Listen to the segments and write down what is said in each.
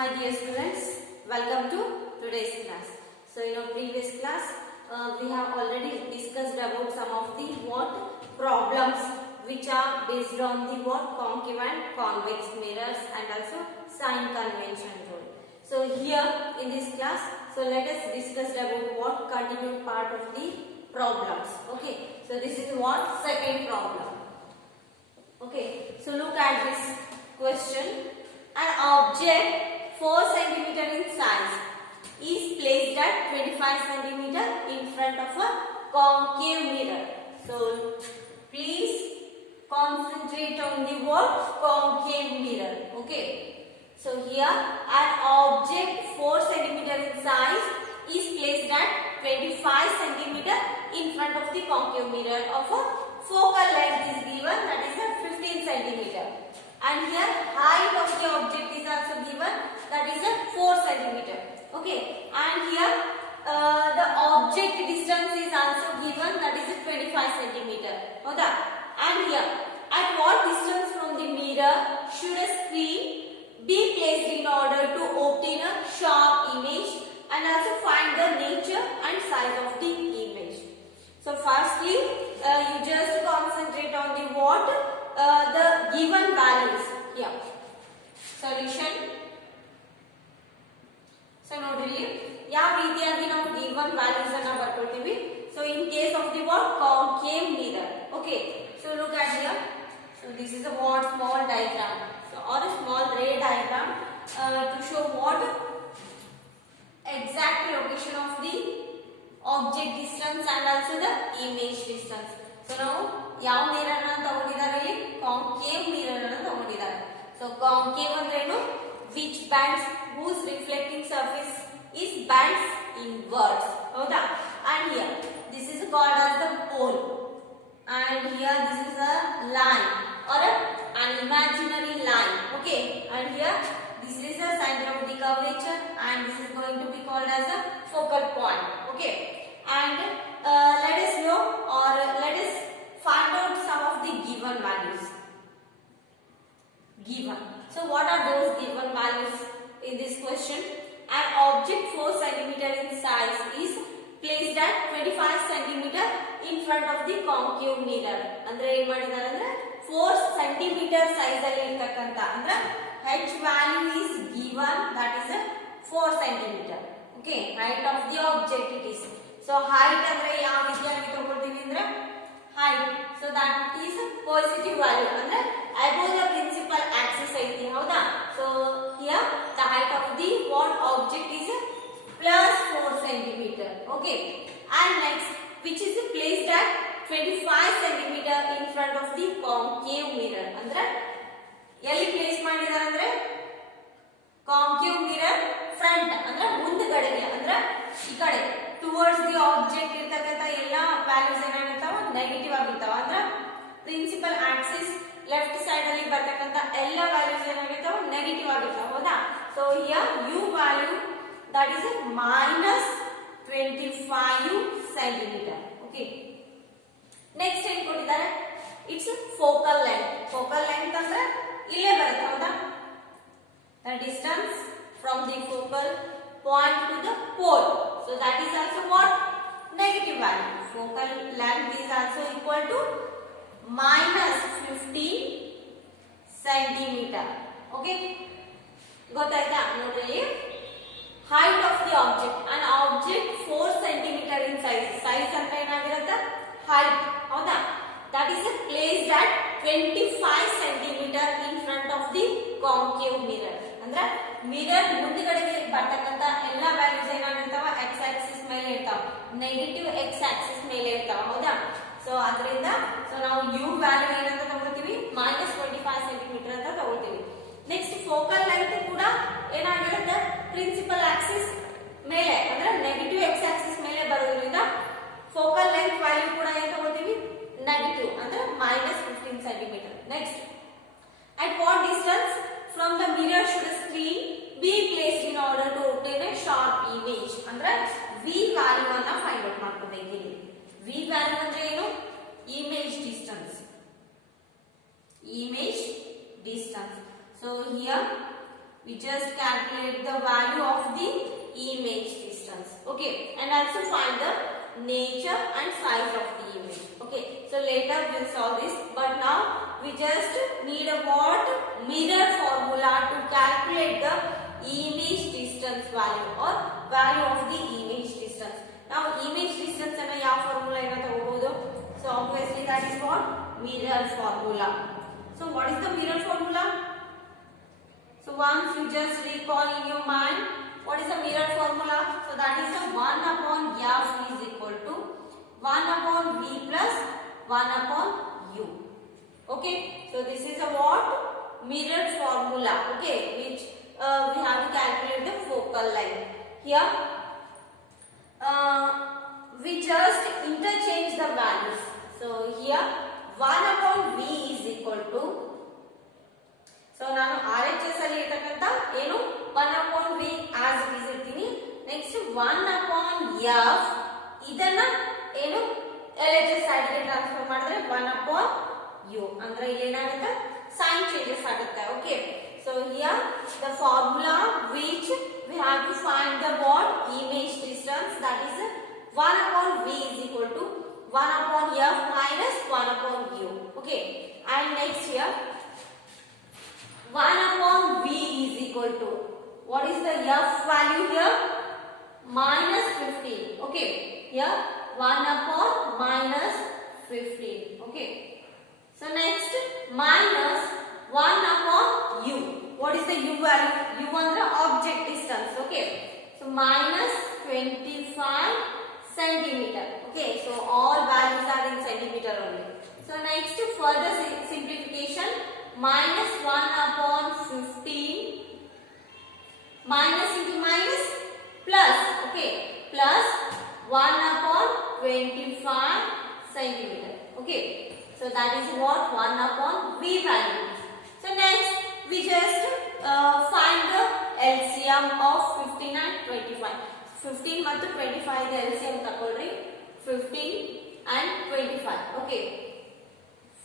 Hi dear students, welcome to today's class. So in our previous class, we have already discussed about some of the problems which are based on the concave and convex mirrors and also sign convention rule. So here in this class, so let us discuss about continued part of the problems. Okay, so this is second problem. Okay, so look at this question. An object 4 cm in size is placed at 25 cm in front of a concave mirror. So please concentrate on the word concave mirror. Okay. So here an object 4 cm in size is placed at 25 cm in front of the concave mirror of a focal length is given, that is a 15 cm. And here height of the object is also given, that is a 4 cm. Okay. And here the object distance is also given, that is a 25 cm. Okay. And here at what distance from the mirror should a screen be placed in order to obtain a sharp image and also find the nature and size of the image. So firstly, you just concentrate on the the given values here. Solution. So nodili ಯಾವ ರೀತಿಯಾಗಿ ನಾವು given values ಅನ್ನು ಬರ್ಕೊಳ್ತೀವಿ. So in case of the concave mirror. Okay. So look at here. So this is a small diagram. So or a small ray diagram to show exact location of the object distance and also the image distance. So now ಯಾವ mirror ಅನ್ನು ತಗೊಂಡಿದ್ದಾರೆ ಇಲ್ಲಿ concave mirror ಅನ್ನು ತಗೊಂಡಿದ್ದಾರೆ. So concave ಅಂದ್ರೆ ಏನು, which bands whose reflecting surface is bands inwards. ಹೌದಾ? And here this is called as the pole and here this is a line or an imaginary line. Okay, and here this is the center of the curvature and this is going to be called as a focal point. Okay, and let us know or let us find out some of the given values. Given. So what are those given values in this question? An object 4 cm in size is placed at 25 cm in front of the concave mirror. ಅಂದ್ರೆ ಏನು ಮಾಡಿದ್ದಾರೆ ಅಂದ್ರೆ 4 cm size ಅಲ್ಲಿ ಇರತಕ್ಕಂತ ಅಂದ್ರೆ h value is given, that is 4 cm. Okay, height of the object it is. So height ಅಂದ್ರೆ ಯಾವ ರೀತಿಯಾಗಿ ತಗೊಳ್ತೀವಿ ಅಂದ್ರೆ height, so that is positive value ಅಂದ್ರೆ above the principal axis ಐತಿ. ಹೌದಾ? So here the height of the object is plus 4 cm. Okay, and next which is placed at 25 cm in front of the concave mirror. ಅಂದ್ರೆ ಎಲ್ಲಿ place ಮಾಡಿದ್ದಾರೆ ಅಂದ್ರೆ concave mirror front ಅಂದ್ರೆ ಮುಂದಗಡೆಗೆ ಅಂದ್ರೆ ಈ ಕಡೆ ಟುವರ್ಡ್ಸ್ ದಿ ಆಬ್ಜೆಕ್ಟ್ ಇರತಕ್ಕಂತ ಎಲ್ಲಾ ವ್ಯಾಲ್ಯೂಸ್ ಏನಾಗಿರ್ತಾವ ನೆಗೆಟಿವ್ ಆಗಿರ್ತಾವ. ಅಂದ್ರೆ ಪ್ರಿನ್ಸಿಪಲ್ ಆಕ್ಸಿಸ್ ಲೆಫ್ಟ್ ಸೈಡ್ ಅಲ್ಲಿ ಬರ್ತಕ್ಕಂತ ಎಲ್ಲಾ ವ್ಯಾಲ್ಯೂಸ್ ಏನಾಗಿರ್ತಾವ ನೆಗೆಟಿವ್ ಆಗಿರ್ತಾವ. ಹೌದಾ? So here u value that is -25 cm. Okay, next ಏನ್ ಕೊಟ್ಟಿದ್ದಾರೆ, it's focal length. Focal length ಅಂದ್ರೆ ಇಲ್ಲೇ ಬರುತ್ತೆ. ಹೌದಾ? the distance from the focal point to the pole, so that is also negative value. Focal length is also equal to -15 cm. Okay, ಗೊತ್ತಾಯ್ತಾ? ನೋಡ್ರಿ, height of the object, an object 4 cm in size ಅಂದ್ರೆ ಏನಾಗಿರುತ್ತೆ height. ಹೌದಾ? that is placed at 25 cm in front of the concave mirror. ಅಂದ್ರೆ mirror ಮುಂದಗಡೆಗೆ ಬರ್ತಕ್ಕಂತ ಎಲ್ಲಾ values ಏನಾಗಿರ್ತಾವ x Axis ಮೇಲೆ ಇರ್ತಾವ, negative x Axis ಮೇಲೆ ಇರ್ತಾವ. ಹೌದಾ? ಸೊ ಅದರಿಂದ ನಾವು u ವ್ಯಾಲ್ಯೂ ಏನಂತ ತಗೊಳ್ತೀವಿ -25 cm ಅಂತ ತಗೊಳ್ತೀವಿ. ನೆಕ್ಸ್ಟ್ ಫೋಕಲ್ ಲೆಂತ್ ಕೂಡ ಏನಾಗಿರುತ್ತೆ ಪ್ರಿನ್ಸಿಪಲ್ ಆಕ್ಸಿಸ್ ಮೇಲೆ ಅಂದ್ರೆ ನೆಗೆಟಿವ್ x ಆಕ್ಸಿಸ್ ಮೇಲೆ ಬರೋದ್ರಿಂದ ಫೋಕಲ್ ಲೆಂತ್ ವ್ಯಾಲ್ಯೂ ಕೂಡ ಏನು ತಗೊಳ್ತೀವಿ ನೆಗೆಟಿವ್ ಅಂದ್ರೆ -15 cm. Next at what distance from the mirror should a screen be placed in order to obtain a sharp image? ಅಂದ್ರೆ v ವ್ಯಾಲ್ಯೂ ಅನ್ನು ಫೈಂಡ್ ಔಟ್ ಮಾಡ್ಕೋಬೇಕು. ಇಲ್ಲಿ v ವ್ಯಾಲ್ಯೂ ಅಂದ್ರೆ ಏನು, image distance. So here we just calculate the value of the image distance. Okay, and also find the nature and size of the image. Okay, so later we'll solve this, but now we just need a what? Mirror formula to calculate the image distance value or value of the image distance. Now image distance and ಯಾವ formula ina ತಗೋಬಹುದು? So obviously that is what? Mirror formula. So what is the mirror formula? So once you just recall in your mind, what is the mirror formula? So that is the 1 upon f is equal to 1 upon v plus 1 upon u. Okay, so this is a what? Mirror formula. Okay, which we have to calculate the focal length. Here we just interchange the values. So here 1 upon v is equal to, so ನಾನು RHS ಅಲ್ಲಿ ಇರತಕ್ಕಂತ ಏನು 1 upon v as it is ಇರ್ತೀನಿ. Next 1 upon f ಇದನ್ನ ಏನು LHS side ಗೆ transfer ಮಾಡಿದ್ರೆ 1 upon u ಅಂದ್ರೆ ಇಲ್ಲಿ ಏನಾಗುತ್ತೆ ಸೈನ್ ಚೇಂಜಸ್ ಆಗುತ್ತೆ. Okay, so here the formula which we have to find the what image distance, that is 1 upon v is equal to 1 upon f minus 1 upon u. Okay, and next here 1 upon v is equal to, what is the f value here? Minus 15. Okay, here 1 upon minus 15. Okay, so next minus 1 upon u. What is the u value? U under object distance. Okay, so minus 25 centimeter. Okay, so all values are in centimeter only. So next further simplification, minus 1 upon 15 minus into minus plus. Okay, plus 1 upon 25 centimeter. Okay, so that is what 1 upon v value. So next we just find the LCM of 15 and 25. 15 ಮತ್ತು 25 the LCM ತಗೊಳ್ರಿ. 15 and 25. Okay,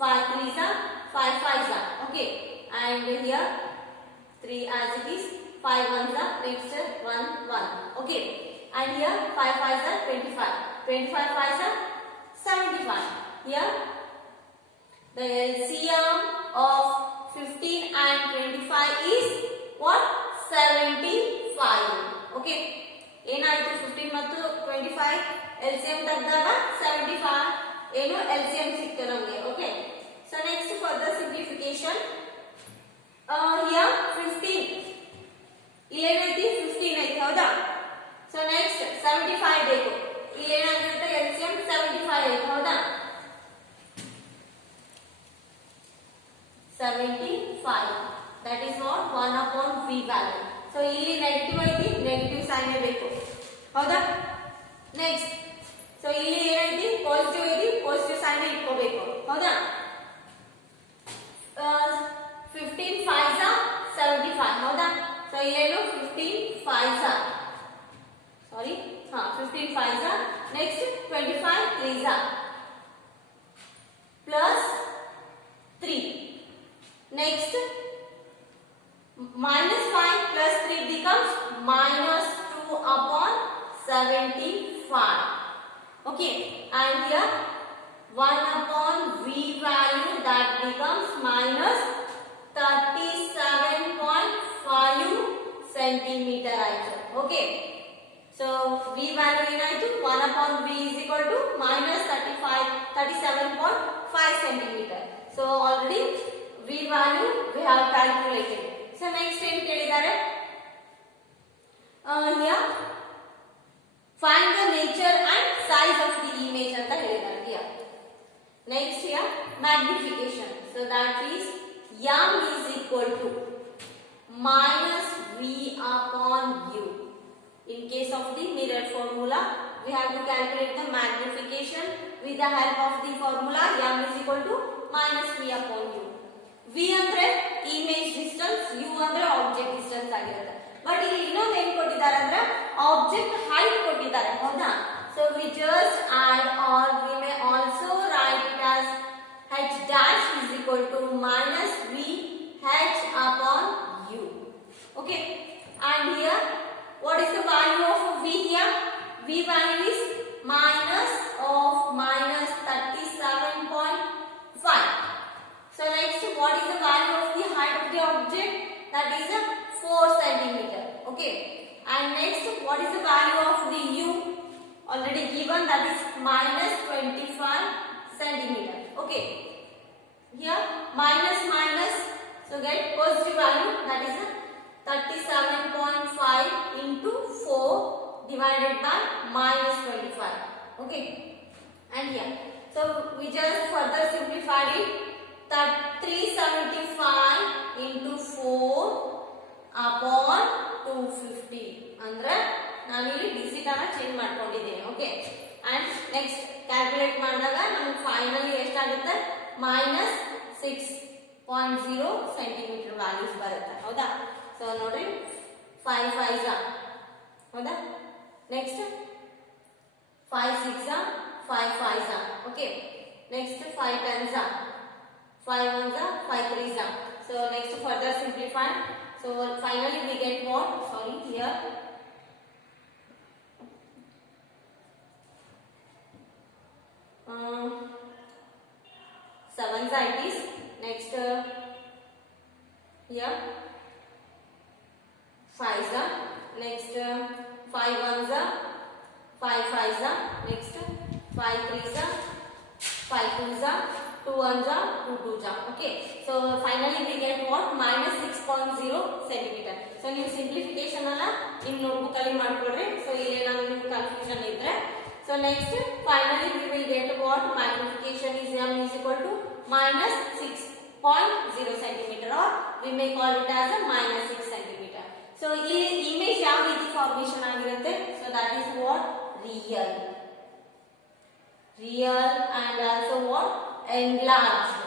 5 3s are 5 5s are. Okay, and here 3 as it is, 5 1s are, next 1 1. Okay, and here 5 5s are 25, 25 5s are 75. Here the LCM of 15 and 25 is what? 75. Okay, ಏನಾಯ್ತು 15 ಮತ್ತು 25 LCM ತೆಗೆದಾಗ 75 ಏನು LCM ಸಿಕ್ತು ನಮಗೆ. Okay, so next further simplification, here 15 ಇಲ್ಲಿ ಏನೈತಿ 15 ಐತಿ ಹೌದಾ. so next 75 ಬೇಕು, ಇಲ್ಲಿ ಏನಾಗಿರುತ್ತೆ LCM 75 ಐತಿ ಹೌದಾ. 75, that is what 1 upon v value. so ಇಲ್ಲಿ ನೆಗೆಟಿವ್ ಐತಿ, ನೆಗೆಟಿವ್ ಸೈನ್ ಬೇಕು ಹೌದಾ. ನೆಕ್ಸ್ಟ್ ಸೊ ಇಲ್ಲಿ ಏನೈತಿ ಪಾಸಿಟಿವ್ ಐತಿ, ಪಾಸಿಟಿವ್ ಸೈನ್ ಇಟ್ಕೋಬೇಕು ಹೌದಾ. 15 5s are 75 ಹೌದಾ. ಸೊ ಇಲ್ಲೇನು 15 5s are, sorry 15 5s are, next 25 3s are plus 3, next minus 5 plus 3 becomes minus 2 upon 75. Okay, and here 1 upon v value, that becomes minus 37.5 centimeter ಆಯ್ತು. Okay, so v value ಏನಾಯ್ತು 1 upon v is equal to minus 37.5 centimeter. so already v value we have calculated. so next ಏನು ಕೇಳಿದ್ದಾರೆ, here find the nature and size of the image ಅಂತ ಹೇಳಿದ್ದಾರೆ. here next here magnification, so that is m is equal to minus v upon u. in case of the mirror formula we have to calculate the magnification with the help of the formula m is equal to minus v upon u. v ಅಂದ್ರೆ image distance, u ಅಂದ್ರೆ object distance ಆಗಿರುತ್ತೆ. But ಇಲ್ಲಿ ಇನ್ನೊಂದು ಏನು ಕೊಟ್ಟಿದ್ದಾರೆ ಅಂದ್ರೆ object height ಕೊಟ್ಟಿದ್ದಾರೆ ಹೌದಾ. so we just add, or we may also write it as h dash is equal to minus v h upon u. V value is minus of minus 37.5. So next, what is the value of the height of the object? That is 4 centimeter. Okay. And next, what is the value of the U? Already given, that is minus 25 centimeter. Okay. Here minus minus, so get positive value, that is 37.5 into 4 divided by minus 25. Okay. And here, so we just further simplified it. That 375 into 4 upon 250 ಅಂದ್ರೆ ನಾನು ಇಲ್ಲಿ digit ಅನ್ನು change ಮಾಡ್ಕೊಂಡಿದ್ದೇನೆ. Okay. And next calculate ಮಾಡಿದಾಗ ನಮಗೆ finally ಎಷ್ಟಾಗುತ್ತೆ? -6.0 centimetre values ಬರುತ್ತೆ. ಹೌದಾ? ಸೊ ನೋಡ್ರಿ 5 5s ಹೌದಾ? Next 5 6s 5 5s. Okay. Next 5 10s 5 1s 5 3s. So next further simplify. So finally we get what? Sorry, here 7s it is. Next here 5s. Next 5 1s 5 5s. Next 5 3s 5 2s 2 1s 2 2s. Okay. So finally we get what? -6.0 centimeter. So ನೀವು simplification ಅಲ್ಲ ನಿಮ್ಮ notebook ಅಲ್ಲಿ ಮಾಡ್ಕೊಳ್ರಿ. So ಇಲ್ಲಿ ಏನಾದರೂ ನಿಮಗೆ confusion ಇದ್ರೆ, so next finally we will get what? Magnification is m is equal to -6.0 centimeter, or we may call it as a -6 centimeter. So ಈ image ಯಾವ ರೀತಿ formation ಆಗಿರುತ್ತೆ? So that is what? Real and also what? Enlarged.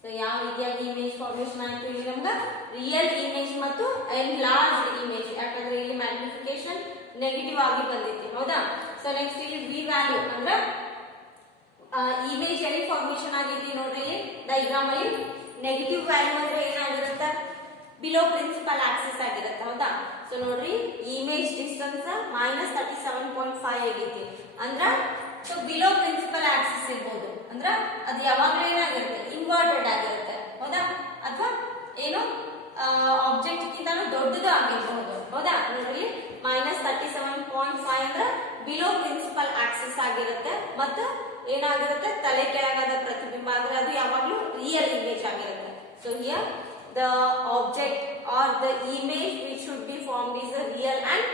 So ಯಾವ ರೀತಿಯಾಗಿ image formation ಆಯ್ತು ಇಲ್ಲಿ ನಮಗೆ? Real image ಮತ್ತು ಎನ್ಲಾರ್ಜ್ಡ್ ಇಮೇಜ್. ಯಾಕಂದ್ರೆ ಇಲ್ಲಿ ಮ್ಯಾಗ್ನಿಫಿಕೇಶನ್ ನೆಗೆಟಿವ್ ಆಗಿ ಬಂದಿತ್ತು. ಹೌದಾ? ಸೊ ನೆಕ್ಸ್ಟ್ ಇಲ್ಲಿ ವಿ ವ್ಯಾಲ್ಯೂ ಅಂದ್ರೆ ಇಮೇಜ್ ಎಲ್ಲಿ ಫಾರ್ಮೇಷನ್ ಆಗೈತಿ ನೋಡ್ರಿ, ಇಲ್ಲಿ ಡಯಾಗ್ರಾಮ್ ಅಲ್ಲಿ ನೆಗೆಟಿವ್ ವ್ಯಾಲ್ಯೂ ಅಂದ್ರೆ ಏನಾಗಿರುತ್ತೆ? ಬಿಲೋ ಪ್ರಿನ್ಸಿಪಲ್ ಆಕ್ಸಿಸ್ ಆಗಿರುತ್ತೆ. ಹೌದಾ? ಸೊ ನೋಡ್ರಿ ಇಮೇಜ್ ಡಿಸ್ಟೆನ್ಸ್ -37.5 ಆಗೈತಿ ಅಂದ್ರೆ ಸೊ ಬಿಲೋ ಪ್ರಿನ್ಸಿಪಲ್ ಆಕ್ಸಿಸ್ ಇರ್ಬೋದು. ಅಂದ್ರೆ ಅದು ಯಾವಾಗಲೂ ಏನಾಗಿರುತ್ತೆ? ಇನ್ವರ್ಟೆಡ್ ಆಗಿರುತ್ತೆ. ಹೌದಾ? ಅಥವಾ ಏನು ಆಬ್ಜೆಕ್ಟ್ ಗಿಂತನೂ ದೊಡ್ಡದು ಆಗಿರಬಹುದು. ಹೌದಾ? ನೋಡ್ರಿ -37.5 ಅಂದ್ರೆ ಬಿಲೋ ಪ್ರಿನ್ಸಿಪಲ್ ಆಕ್ಸಿಸ್ ಆಗಿರುತ್ತೆ ಮತ್ತು ಏನಾಗಿರುತ್ತೆ? ತಲೆ ಕೆಳಗಾದ ಪ್ರತಿಬಿಂಬ ಅಂದ್ರೆ ಅದು ಯಾವಾಗಲೂ ರಿಯಲ್ ಇಮೇಜ್ ಆಗಿರುತ್ತೆ. So here the object or the image which should be formed is a real and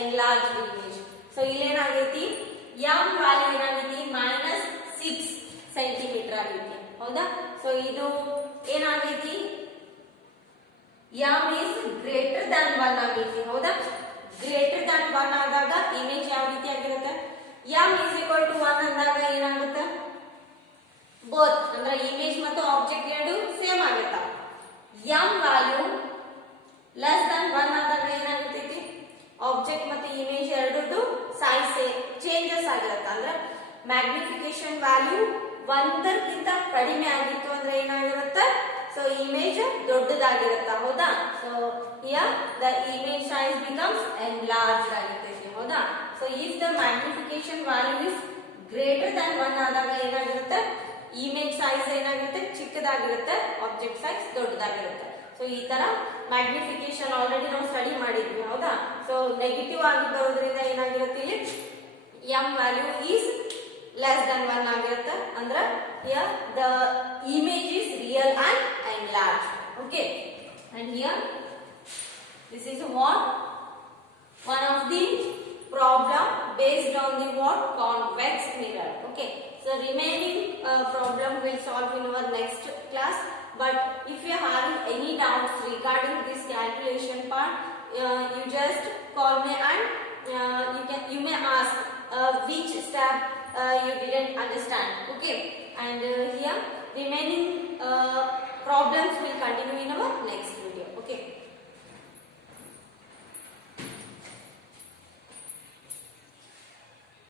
enlarged image. So ಇಲ್ಲಿ ಏನಾಗೈತಿ? m ವ್ಯಾಲ್ಯೂ ಏನಾಗೈತಿ? -6 ಸೆಂಟಿಮೀಟರ್ ಆಗೈತಿ. ಹೌದಾ? ಸೊ ಇದು ಏನಾಗೈತಿ? m is greater than 1 ಆಗೈತಿ. ಹೌದಾ? greater than 1 ಆದಾಗ ಇಮೇಜ್ ಯಾವ ರೀತಿ ಆಗಿರುತ್ತೆ? m is equal to 1 ಅಂದಾಗ ಏನಾಗುತ್ತೆ? ಬೋತ್ ಅಂದ್ರೆ ಇಮೇಜ್ ಮತ್ತು ಆಬ್ಜೆಕ್ಟ್ ಎರಡು ಸೇಮ್ ಆಗುತ್ತಾ? m ವ್ಯಾಲ್ಯೂ ಲೆಸ್ ದನ್ 1 ಆದಾಗ ಏನಾಗುತ್ತೈತಿ? ಆಬ್ಜೆಕ್ಟ್ ಮತ್ತು ಇಮೇಜ್ ಎರಡರದ್ದು ಸೈಜ್ ಚೇಂಜಸ್ ಆಗಿರುತ್ತೆ. ಅಂದ್ರೆ ಮ್ಯಾಗ್ನಿಫಿಕೇಶನ್ ವ್ಯಾಲ್ಯೂ 1ಕ್ಕಿಂತ ಕಡಿಮೆ ಆಗಿತ್ತು ಅಂದ್ರೆ ಏನಾಗಿರುತ್ತೆ? ಸೊ ಇಮೇಜ್ ದೊಡ್ಡದಾಗಿರುತ್ತೆ. ಹೌದಾ? So here the image size becomes enlarged ಆಗಿರ್ತೈತಿ. ಹೌದಾ? So if the magnification value is greater than 1 ಆದಾಗ ಏನಾಗಿರುತ್ತೆ? ಇಮೇಜ್ ಸೈಜ್ ಏನಾಗಿರುತ್ತೆ? ಚಿಕ್ಕದಾಗಿರುತ್ತೆ, ಆಬ್ಜೆಕ್ಟ್ ಸೈಜ್ ದೊಡ್ಡದಾಗಿರುತ್ತೆ. ಸೊ ಈ ತರ ಮ್ಯಾಗ್ನಿಫಿಕೇಶನ್ ಆಲ್ರೆಡಿ ನಾವು ಸ್ಟಡಿ ಮಾಡಿದ್ವಿ. ಹೌದಾ? ಸೊ ನೆಗೆಟಿವ್ ಆಗಿ ಬರೋದ್ರಿಂದ ಏನಾಗಿರುತ್ತೆ? ಇಲ್ಲಿ m value is less than 1 ಆಗಿರುತ್ತೆ. ಅಂದ್ರೆ here the image is real and enlarged. Okay. And here this is what? One of the problem based on the what? Convex mirror. Okay. So remaining problem will solve in our next class. But if you have any doubts regarding this calculation part, you just call me and you may ask which step you didn't understand. Okay. And here remaining problems will continue in our next video. Okay.